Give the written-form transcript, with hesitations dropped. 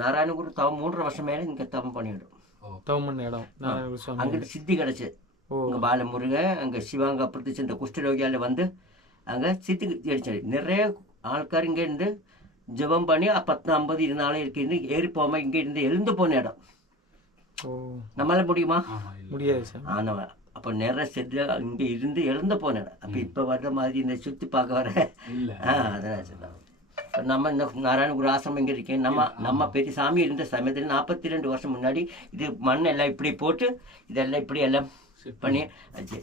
நாராயணகுரு தவம் 3.5 வருஷம் மேலே இங்கே தவம் பண்ணிவிடும். தவம் பண்ண இடம் அங்கிட்டு சித்தி கிடச்சி இங்கே பாலமுருகன் அங்கே சிவாங்க பிரதிச்சு இந்த குஷ்டரோகியால் வந்து அங்கே சித்தி அடிச்சாரு. நிறைய ஆள்கார் இங்கே இருந்து ஜெபம் பண்ணி 10-50 இருந்தாலும் இருக்கு ஏறி போகாம இங்கே இருந்து எழுந்து போன இடம். நம்மளால முடியுமா? முடியாது சார். ஆனால் அப்போ நிறைய செத்து இங்கே இருந்து எழுந்து போன இடம். அப்போ இப்போ வர்ற மாதிரி இந்த சுற்றி பார்க்க வர அதான் சொன்னாங்க. நம்ம இந்த நாராயணகுரு ஆசிரமம் இங்கே இருக்கேன். நம்ம பெரிய சாமி இருந்த சமயத்தில் 42 வருஷம் முன்னாடி இது மண் எல்லாம் இப்படி போட்டு இதெல்லாம் இப்படி எல்லாம் பண்ணி ஆச்சு.